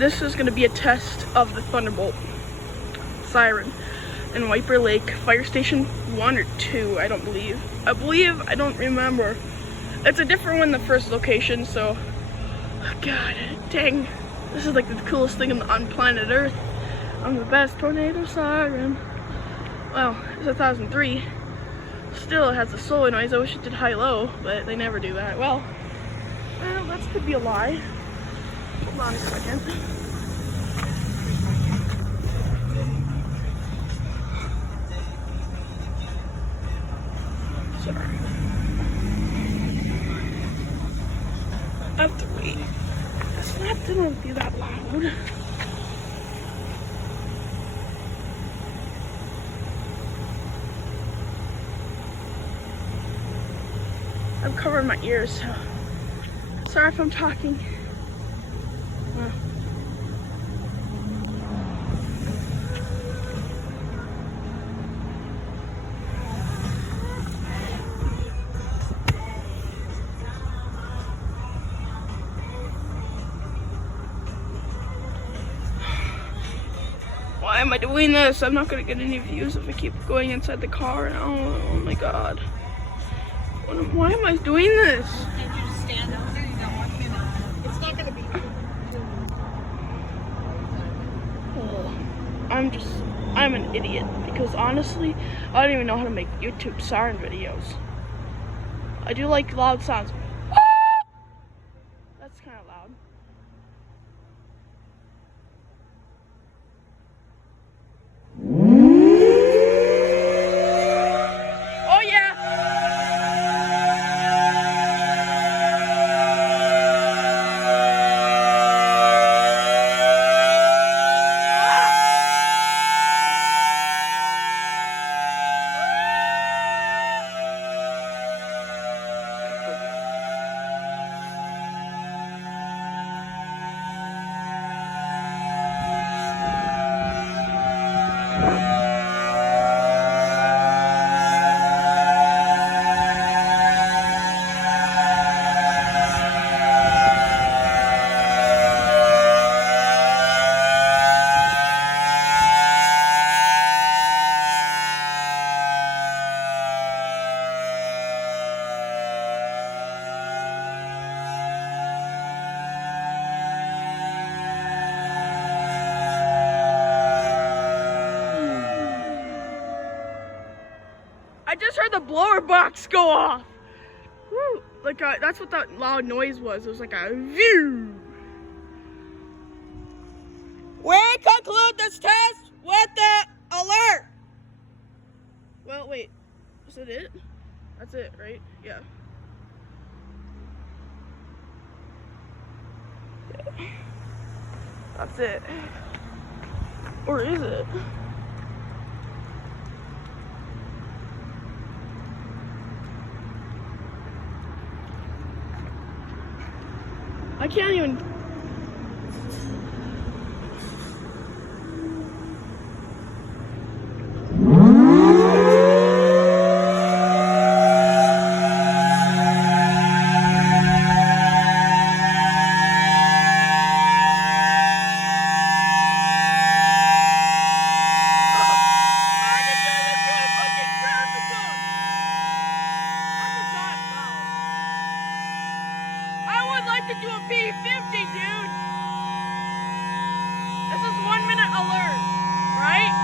this is going to be a test of the Thunderbolt siren in Laite Bear Lake, fire station 1 or 2, I don't believe. I don't remember. It's a different one than the first location, so, God, dang. This is like the coolest thing on planet Earth. I'm the best tornado siren. Well, it's 1003. Still, it has a solo noise. I wish it did high-low, but they never do that. Well, that could be a lie. Hold on a second. Sorry. I have to wait. It's not gonna be that loud. I'm covering my ears, so sorry if I'm talking. Why am I doing this? I'm not gonna get any views if I keep going inside the car. Oh my God. Why am I doing this? Did you just stand over there? You don't want me to. It's not gonna be. I'm an idiot because honestly, I don't even know how to make YouTube siren videos. I do like loud sounds. That's kind of loud. Oh yeah. I just heard the blower box go off. Woo. Like that's what that loud noise was. It was like a view. We conclude this test with the alert. Well, wait. Is that it? That's it, right? Yeah. That's it. Or is it? I can't even. To do a P50, dude. This is 1 minute alert, right?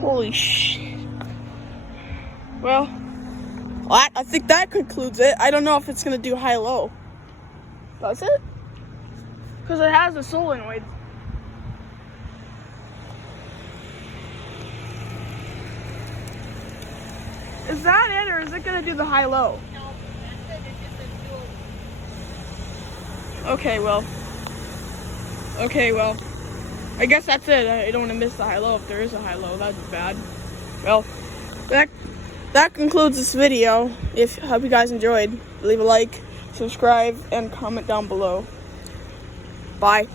Holy shit. Well, I think that concludes it. I don't know if it's gonna do high-low. Does it? Because it has a solenoid. Is that it, or is it gonna do the high-low? No, that's it. It's just a dual. Okay, well. I guess that's it. I don't want to miss the high-low. If there is a high-low, that'd be bad. Well, that concludes this video. Hope you guys enjoyed. Leave a like, subscribe, and comment down below. Bye.